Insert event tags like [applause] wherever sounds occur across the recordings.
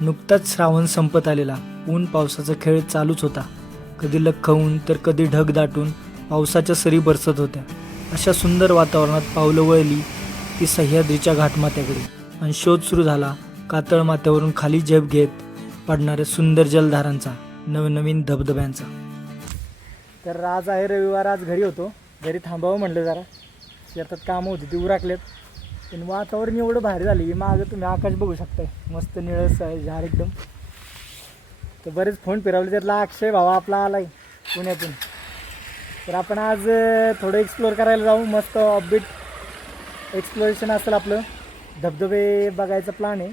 नुकताच श्रावण संपत आलेला. ऊन पावसाचा खेळ चालूच होता. कधी लख्ख ऊन तर कधी ढग दाटून पावसाच्या सरी बरसत होत्या. अशा सुंदर वातावरणात पावलं वळली ती सह्याद्रीच्या घाटमात्याकडे आणि शोध सुरू झाला कातळ माथ्यावरून खाली झेप घेत पडणाऱ्या सुंदर जलधारांचा नवनवीन धबधब्यांचा. तर आज आहे रविवार आज घरी होतो. घरी थांबावं म्हटलं जरा. शेतात कामं होती ती उराकलेत. पण वातावरण एवढं भारी झालं की मागं तुम्ही आकाश बघू शकताय. मस्त निळस आहे झाड एकदम. तर बरेच फोन फिरवले त्यातला अक्षय भावा आपला आलाय पुण्यातून. तर आपण आज थोडं एक्सप्लोअर करायला जाऊ. मस्त अपडेट एक्सप्लोरेशन असेल आपलं. धबधबे बघायचा प्लॅन आहे.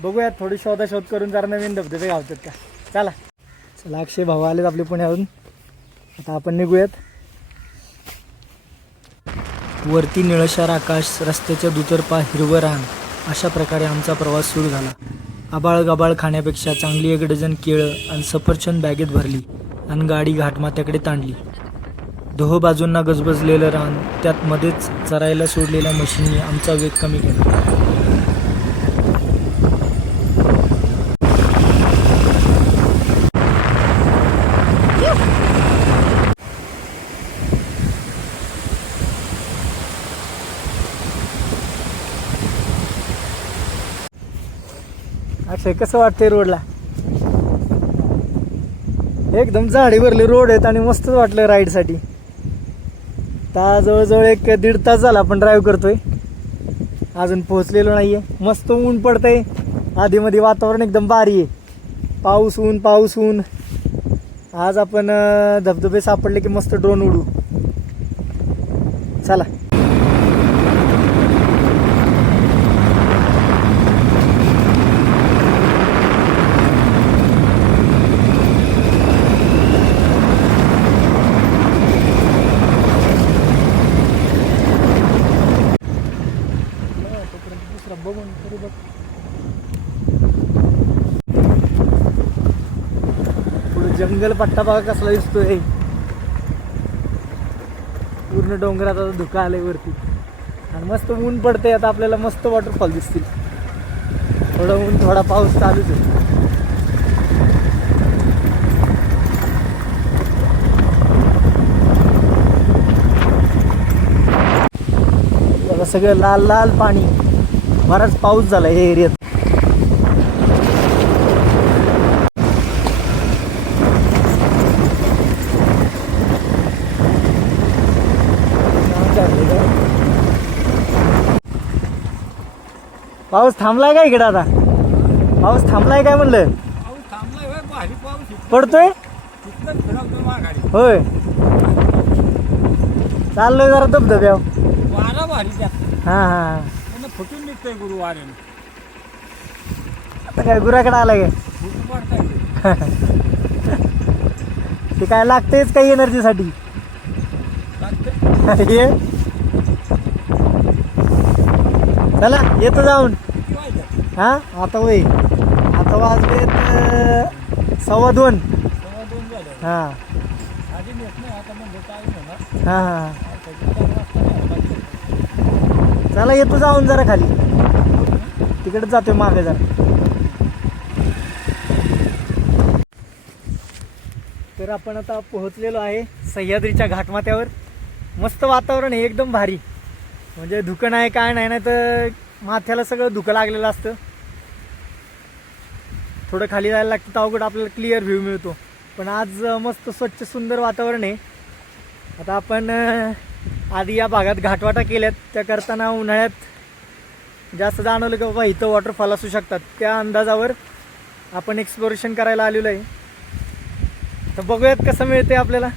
बघूयात थोडी शोधाशोध करून जरा नवीन धबधबे गावतात का. चला. चला अक्षय भाऊ आलेत आपले पुण्यावरून. आता आपण निघूयात. वरती निळशार आकाश रस्त्याच्या दुतर्फा हिरवं रान अशा प्रकारे आमचा प्रवास सुरू झाला. आबाळ गबाळ खाण्यापेक्षा चांगली एक डझन केळं आणि सफरचंद बॅगेत भरली आणि गाडी घाटमाथ्याकडे ताणली. दोह बाजूंना गजबजलेलं रान त्यात मध्येच चरायला सोडलेल्या मशीनने आमचा वेग कमी केला. अक्षय कसं वाटतंय रोडला? एकदम झाडी भरली रोड आहेत आणि मस्तच वाटलं राईडसाठी. आता जवळजवळ एक दीड तास झाला आपण ड्राईव्ह करतोय. अजून पोहोचलेलो नाहीये. मस्त ऊन पडतंय. आधीमध्ये वातावरण एकदम भारी आहे. पाऊस ऊन पाऊस ऊन. आज आपण धबधबे सापडले की मस्त ड्रोन उडू. चला दुसरा बघून तरी बघ पुढे जंगल पट्टा बघा कसला दिसतोय. पूर्ण डोंगरात आता धुका आलंय वरती. आणि मस्त ऊन पडते आता आपल्याला मस्त वॉटरफॉल दिसतील. थोडं ऊन थोडा पाऊस चालूच आहे. सगळं लाल लाल पाणी. बराच पाऊस झाला या एरियात. पाऊस थांबलाय का इकडे आता? पाऊस थांबलाय काय म्हणलं? पडतोय. होय. चाललोय जरा धबधब्यावर. वारा भारी हा हा. फुटून निघतोय गुरु वाऱ्यानं आता काय गुराकडे आला काय? ते काय लागतेच काही एनर्जीसाठी. ये चला येतो जाऊन. हां हा आता वय आता वाजले सव्वा दोन सव्वा दोन. झाले. हा आता म्हणजे काय हा हा. चला येतो जाऊन जरा खाली. तिकडे जातोय मागे जरा. तर आपण आता पोहोचलेलो आहे सह्याद्रीच्या घाटमाथ्यावर. मस्त वातावरण आहे एकदम भारी. म्हणजे धुकं नाही काय नाही नाही तर माथ्याला सगळं धुकं लागलेलं असतं. थोडं खाली जायला लागतं तर अवघड आपल्याला क्लिअर व्ह्यू मिळतो. पण आज मस्त स्वच्छ सुंदर वातावरण आहे. आता आपण आधी या भागात घाटवाटा केल्यात. त्या करताना उन्हाळ्यात जास्त जाणवलं की बाबा इथं वॉटरफॉल असू शकतात. त्या अंदाजावर आपण एक्सप्लोरेशन करायला आलेलो आहे. तर बघूयात कसं मिळते आपल्याला.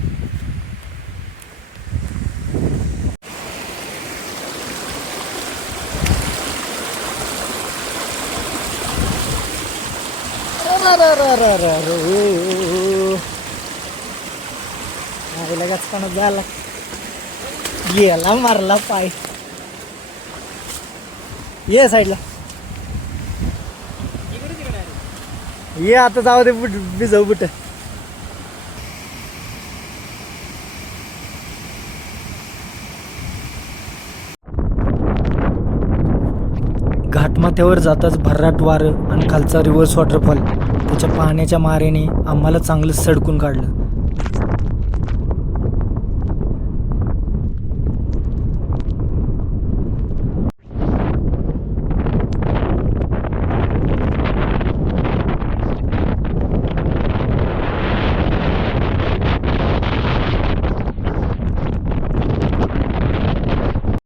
लगेच पण झाला गेला मारला पाय. ये साईडला. ये आता जाऊ दे बुट भिजव बुट. घाटमाथ्यावर जाताच भर्राट वारं आणि खालचा रिव्हर्स वॉटरफॉल त्याच्या पाण्याच्या मारेने आम्हाला चांगलं सडकून काढलं.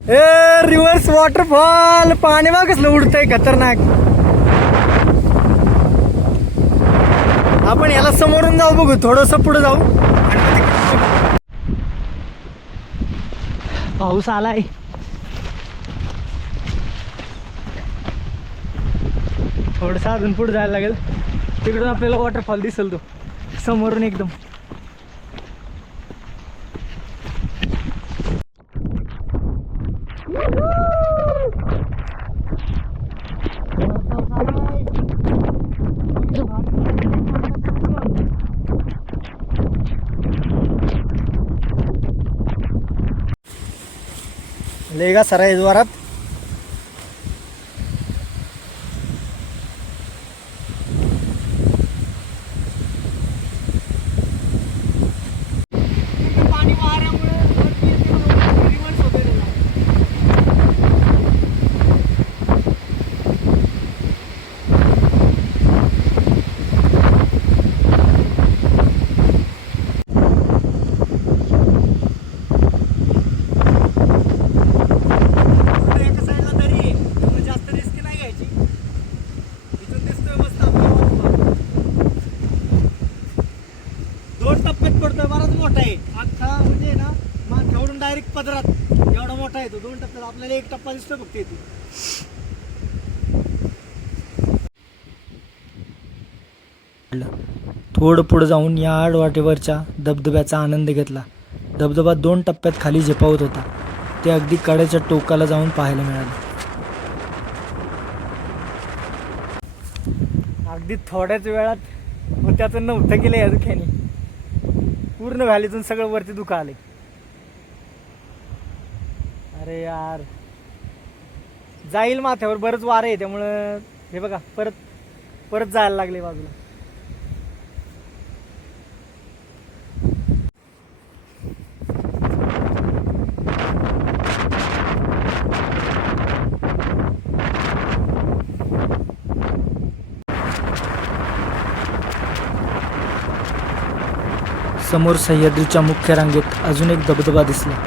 ए रिव्हर्स वॉटरफॉल पाणी बघ कसलं उडतंय खतरनाक. आपण याला समोरून जाऊ बघू. थोडस पुढे जाऊ. पाऊस आलाय. थोडस अजून पुढे जायला लागेल. तिकडून आपल्याला वॉटरफॉल दिसेल तो. समोरून एकदम. లేగా సరైజ్ ద్వారా थोडं पुढं जाऊन या आडवाटेवरच्या धबधब्याचा आनंद घेतला. धबधबा दोन टप्प्यात खाली झेपावत होता. ते अगदी कड्याच्या टोकाला जाऊन पाहायला मिळाले. अगदी थोड्याच वेळात मग त्याचं नव्हतं केलं या दुख्याने. पूर्ण व्हॅलीतून सगळं वरती दुखा आले. अरे यार. जाईल माथ्यावर बरंच वारं आहे त्यामुळं हे बघा परत परत जायला लागले बाजूला. समोर सह्याद्रीच्या मुख्य रांगेत अजून एक धबधबा दिसला.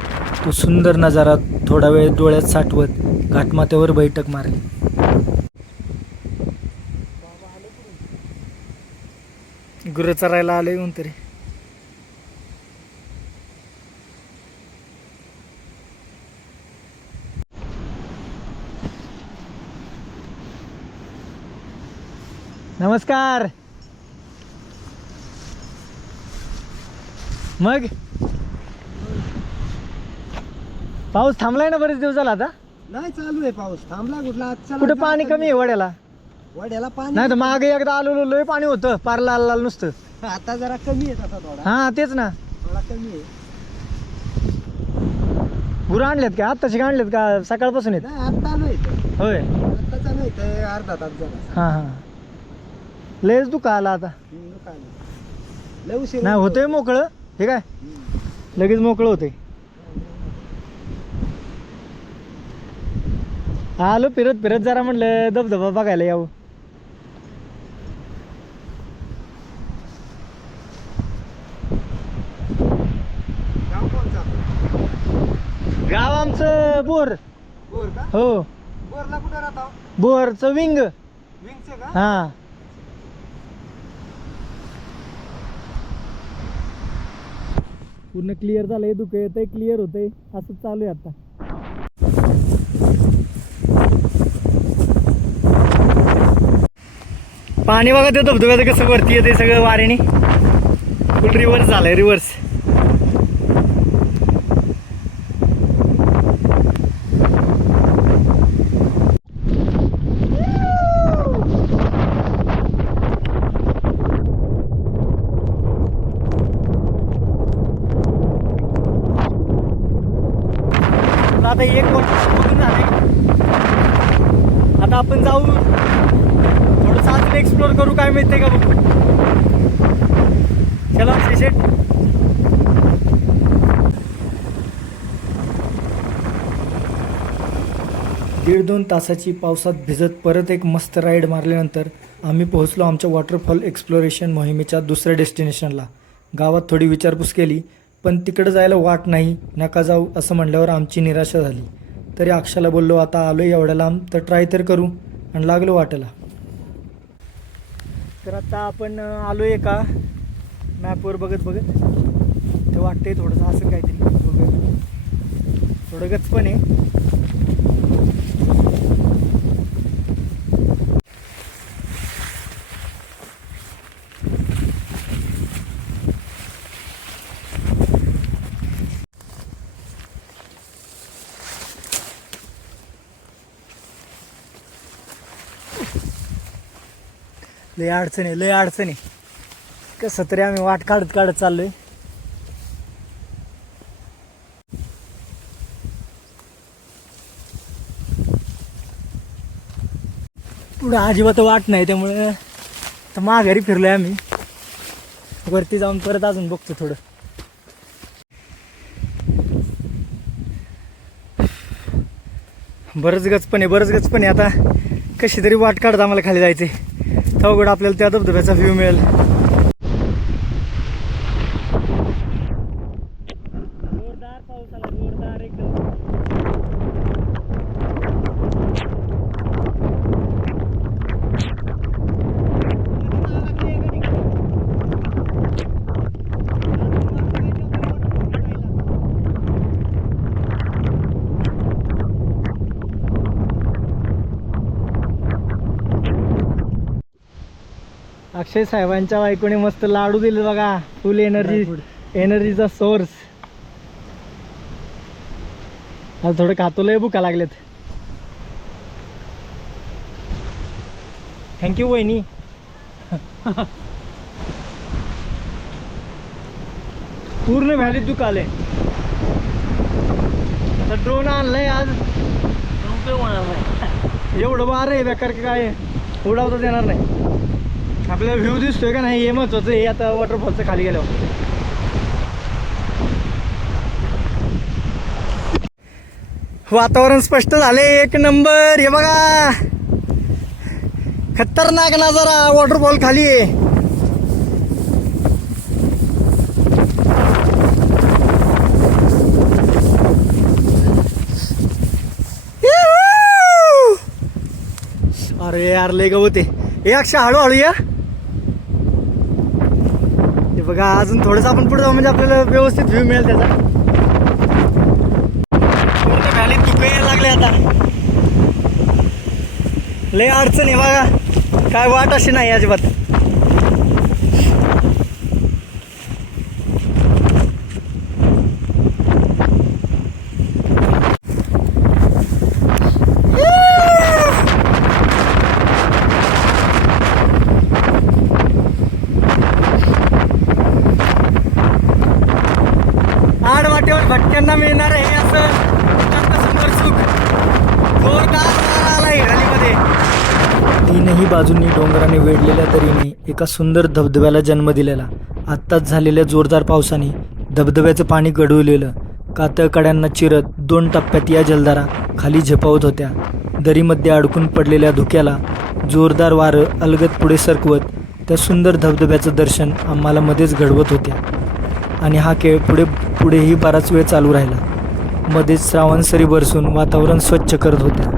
तो सुंदर नजारा थोडा वेळ डोळ्यात साठवत घाटमाथ्यावर बैठक मारली. गुरं चरायला आले कोणतरी नमस्कार. मग? पाऊस थांबलाय ना बरेच दिवस झाला आता? नाही चालू आहे पाऊस. थांबला कुठला? कुठे पाणी कमी आहे वड्याला? वड्याला पाणी नाही तर मागे एकदा आलो लय पाणी होतं. पार लाल लाल नुसतं. [laughs] आता जरा कमी आहे तसा थोडा. हा तेच ना. थोडा कमी आहे. गुरं आणलेत का? आत्ताशी का आणलेत का? सकाळपासून नाही आता इथं. होय. आता चालू इथं अर्धा तास झाला. हा हा. लयच दुखा आला आता. हम्म, दुकान. लय उशीर नाही होतंय मोकळं. हे काय? हम्म. लगेच मोकळं होतंय. आलो फिरत फिरत जरा म्हणलं धबधबा बघायला यावं. गाव आमचं बोर. बोर का? हो. बोरला कुठे राहता? बोरचं विंग. विंगचे का? हा. पूर्ण क्लिअर झालंय दुःख येतंय क्लिअर होतंय असं चालू आहे आता. पाणी बघा ते धबधब्याचं कसं वरती येते सगळं वारेने फुल रिव्हर्स झालंय रिव्हर्स आता एक वर्ष बघून झाले आता आता आपण जाऊ थोडंसं अजून एक्सप्लोर करू काय मिळते का बघ चला शेषेट दीड दोन तासाची पावसात भिजत परत एक मस्त राईड मारल्यानंतर आम्ही पोहोचलो आमच्या वॉटरफॉल एक्सप्लोरेशन मोहिमेच्या दुसऱ्या डेस्टिनेशनला गावात थोडी विचारपूस केली पण तिकडं जायला वाट नाही नका जाऊ असं म्हणल्यावर आमची निराशा झाली. तरी अक्षाला बोललो आता आलो एवढ्या लांब तर ट्राय तर करू. आणि लागलो वाटेला. तर आता आपण आलो आहे का मॅपवर बघत बघत. ते वाटतंय थोडंसं असं काहीतरी बघत थोडं गच पण आहे. लय अडचण आहे लय अडचण आहे. कसं तरी आम्ही वाट काढत काढत चाललोय. पुढं अजिबात वाट नाही त्यामुळे तर माघारी फिरलोय आम्ही. वरती जाऊन परत अजून बघतो थोडं. बरंच गचपण आहे बरंच गचपण. आहे आता कशी तरी वाट काढत आम्हाला खाली जायचे अवघड आपल्याला त्या धबधब्याचा व्ह्यू मिळेल. अक्षय साहेबांच्या बायकोने मस्त लाडू दिले बघा. फुल एनर्जी एनर्जीचा सोर्स आज थोडं खातो लय भुका लागलेत थँक्यू वहिनी. [laughs] पूर्ण व्हॅलीत दुखाले आता ड्रोन आणलंय आज. एवढं बार आहे बेकार की काय उडावताच येणार नाही. आपल्याला व्ह्यू दिसतोय का नाही हे महत्वाचं आहे. आता वॉटरफॉलचं खाली गेलो वातावरण स्पष्ट झाले एक नंबर. हे बघा. खतरनाक नजारा वॉटरफॉल खाली आहे. अरे यार लय गवत आहे. हे हळूहळू या. बघा अजून थोडंसं आपण पुढे जाऊ म्हणजे आपल्याला व्यवस्थित व्ह्यू मिळेल त्याचा. पूर्ण व्हॅलीत यायला लागले आता. लय अडचण आहे बघा. काय वाट अशी नाही अजिबात आड वाटेवर भटक्यांना मिळणार आहे असं अत्यंत सुंदर सुख जोरदार वारा आलाय खालीमध्ये तीनही बाजूंनी डोंगराने वेढलेल्या दरीने एका सुंदर धबधब्याला जन्म दिलेला. आत्ताच झालेल्या जोरदार पावसाने धबधब्याचं पाणी गढवलेलं. कातळकड्यांना चिरत दोन टप्प्यात या जलधारा खाली झेपावत होत्या. दरीमध्ये अडकून पडलेल्या धुक्याला जोरदार वारं अलगद पुढे सरकवत त्या सुंदर धबधब्याचं दर्शन आम्हाला मध्येच घडवत होत्या. आणि हा खेळ पुढे पुढेही बराच वेळ चालू राहिला. मध्येच श्रावण सरी बरसून वातावरण स्वच्छ करत होत्या.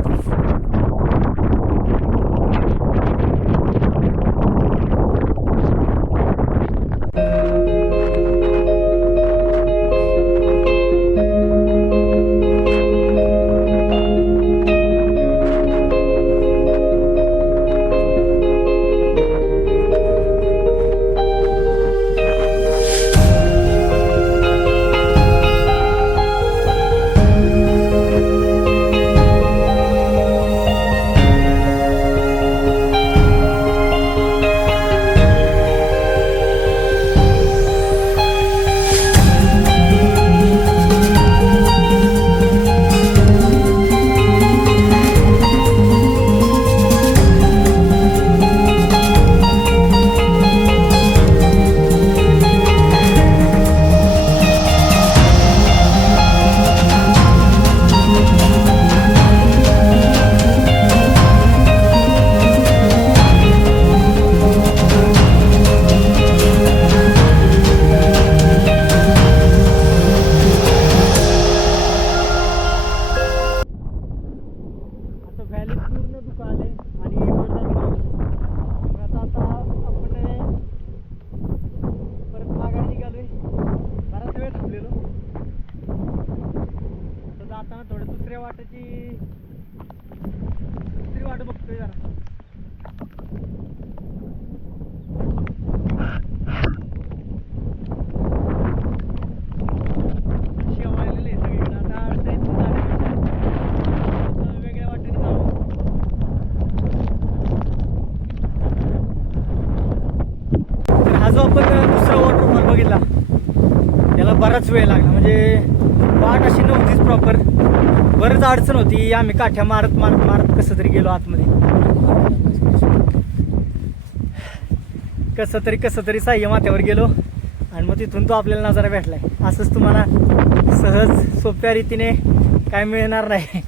बराच वेळ लागला. म्हणजे वाट अशी नव्हतीच प्रॉपर बरंच अडचण होती. आम्ही काठ्या मारत मारत मारत कसं तरी गेलो आतमध्ये. कसं तरी कसं तरी साह्य माथ्यावर गेलो. आणि मग तिथून तो आपल्याला नजारा भेटलाय. असंच तुम्हाला सहज सोप्या रीतीने काय मिळणार नाही.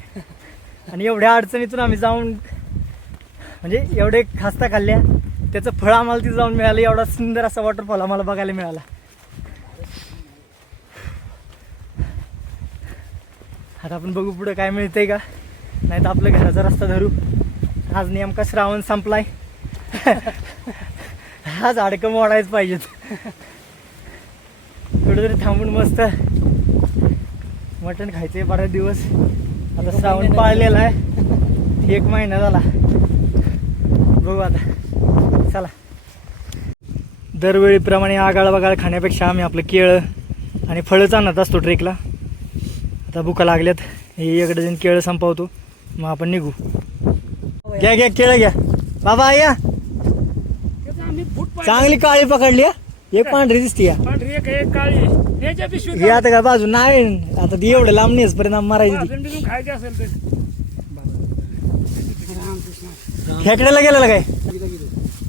आणि एवढ्या अडचणीतून आम्ही जाऊन म्हणजे एवढे खास्ता खाल्ल्या. त्याचं फळ आम्हाला तिथे जाऊन मिळालं. एवढा सुंदर असा वॉटरफॉल आम्हाला बघायला मिळाला. आता आपण बघू पुढं काय मिळतंय का. नाही तर आपलं घराचा रस्ता धरू. आज नेमका श्रावण संपलाय. आज हाडकं मोडायच पाहिजेत. कुठेतरी थांबून मस्त. मटण खायचंय बराच दिवस. आता श्रावण पाळलेला आहे. एक महिना झाला. बघू आता. चला. दरवेळीप्रमाणे आगाळ बगाळ खाण्यापेक्षा आम्ही आपलं केळं आणि फळंच आणत असतो ट्रेकला. आता भुका लागल्यात. हे इकडे जाऊन केळं संपवतो. मग आपण निघू. घ्या घ्या केळं घ्या. बाबा या. चांगली काळी पकडली हा. एक पांढरी दिसते या. पांढरी एक आहे, एक काळी. याच्या पिशवीत हे आता काय बाजू नाही. आता ती एवढं लांब नेस परिणाम मारायची ती. भाजून बिजून खायची असेल तर. खेकड्याला गेलेला काय?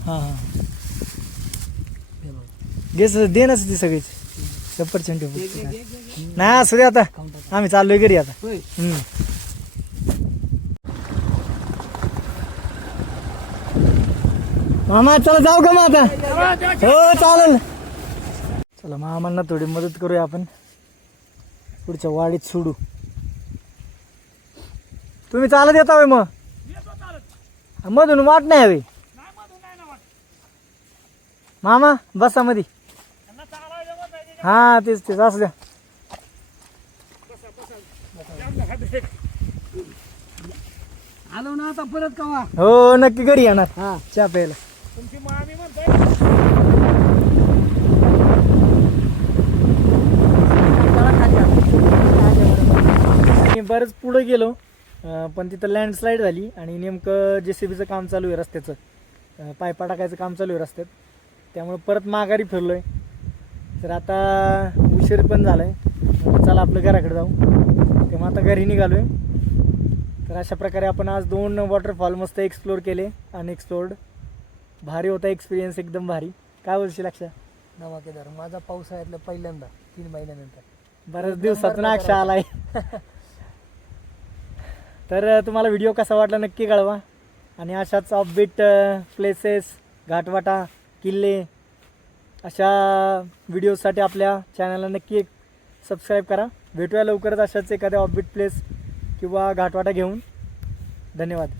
हां हां. गेस देनच ती सगळीच. सफरचंद नाही असू दे आता. आम्ही चाललोय घरी आता. हम्म. मामा चला जाऊ का मग आता? हो चालेल. चला मामांना थोडी मदत करूया आपण. पुढच्या वाडीत सोडू. तुम्ही चालत येता होय मग? मधून वाट नाही हवी. मामा बसा मध्ये हा तेच तेच असू द्या. आलो ना आता परत कवा? हो नक्की घरी येणार. हा चहा प्यायला. तुमची मामी म्हणतोय मी बरंच पुढे गेलो अं, पण तिथं लँडस्लाईड झाली आणि नेमकं जे सी बीचं काम चालू आहे रस्त्याचं. अं, पायपा टाकायचं काम चालू आहे रस्त्यात. त्यामुळे परत माघारी फिरलो आहे तर आता उशीर पण झाला आहे चला आपलं घराकडे जाऊ. तेव्हा आता घरी निघालो आहे तर अशा प्रकारे आपण आज दोन वॉटरफॉल मस्त एक्सप्लोर केले. अनएक्सप्लोर्ड भारी होता एक्सपिरियन्स एकदम भारी. काय बोलशील लक्षात नवा केदार माझा पावसाळ्यातला पहिल्यांदा तीन महिन्यानंतर. बऱ्याच दिवसातून अक्षा आलाय. तर अ, तुम्हाला व्हिडिओ कसा वाटला नक्की कळवा. आणि अशाच ऑफबीट प्लेसेस घाटवाटा किल्ले अशा व्हिडिओसाठी आपल्या चॅनलला नक्की एक सबस्क्राईब करा. भेटूया लवकरच अशाच एखाद्या ऑबिट प्लेस किंवा घाटवाटा घेऊन. धन्यवाद.